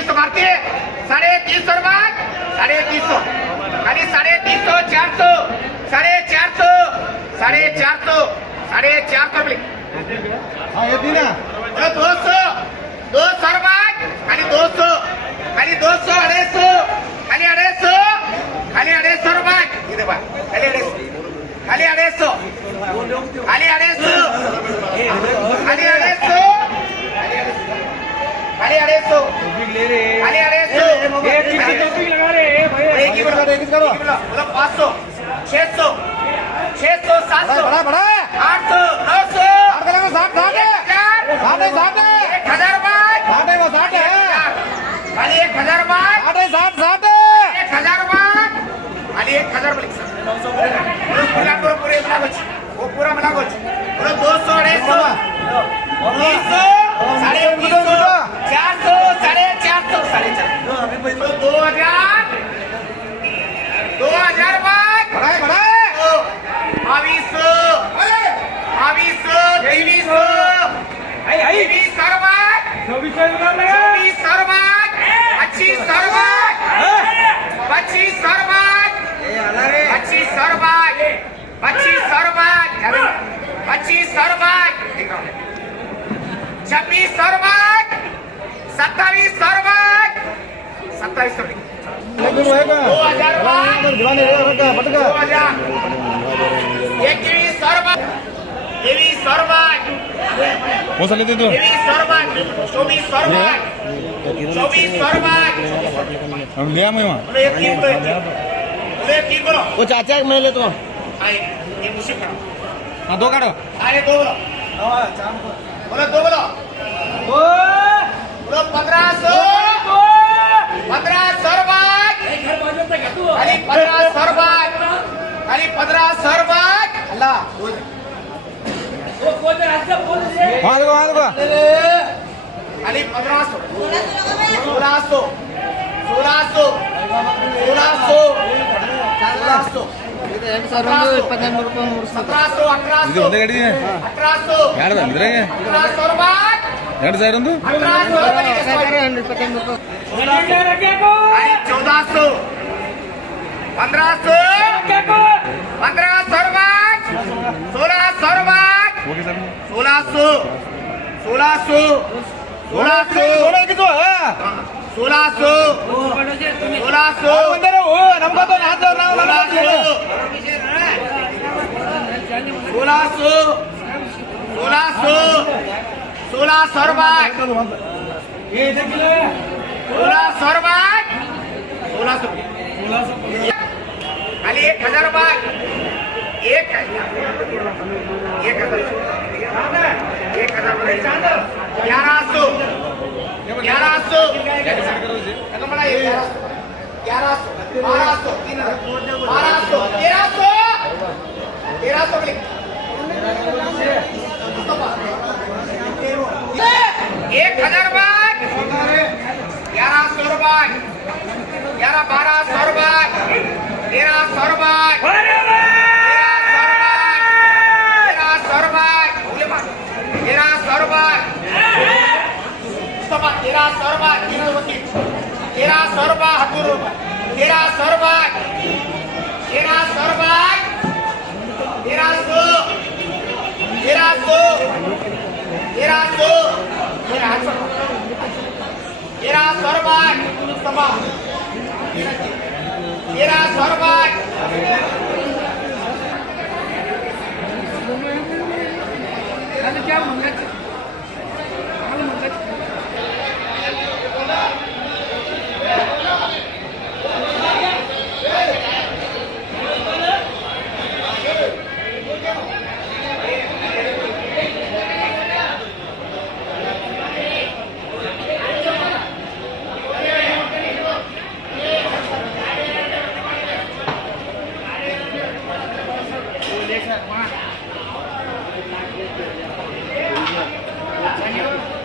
350 मारते 350 रुपये 350 खाली 350 400 450 450 हाँ ये थी ना 200 रुपये खाली 200 खाली 200 250 खाली 250 रुपये इधर बा खाली 250 खाली 250 खाली 250 खाली 250 खाली 250 खाली 250 लगा रहे एक ही करो 500 600 700 बड़ा बड़ा 800 900 साठ है 1000 रुपये वो साठ है खाली 1000 रुपये साठ 1000 रुपये खाली 1000 रुपये पूरे वो पूरा मिला कुछ 200 250 300 400 450 2000 रुपये बढ़ाए 21 वो साले दे दो 24 हम लिया मैं वहाँ वो चाचा मैं ले तो हाँ दो काटो अरे दो बोलो दो बोलो 1500 रुपये खाली 1500 रुपये खाली 1500 रुपये अल्लाह हाँ देखो खाली 1500 1600 ಇದು ಒಂದೇ ಗಾಡಿ ಇದೆ ಯಾರ್ದು ಅಂದ್ರೆ 1800 रुपये ಎರಡು ಸಾವಿರ ಒಂದು 1400 1500 रुपये 1600 रुपये ಓಕೆ ಸರ್ 1600 खाली 1000 रुपये เ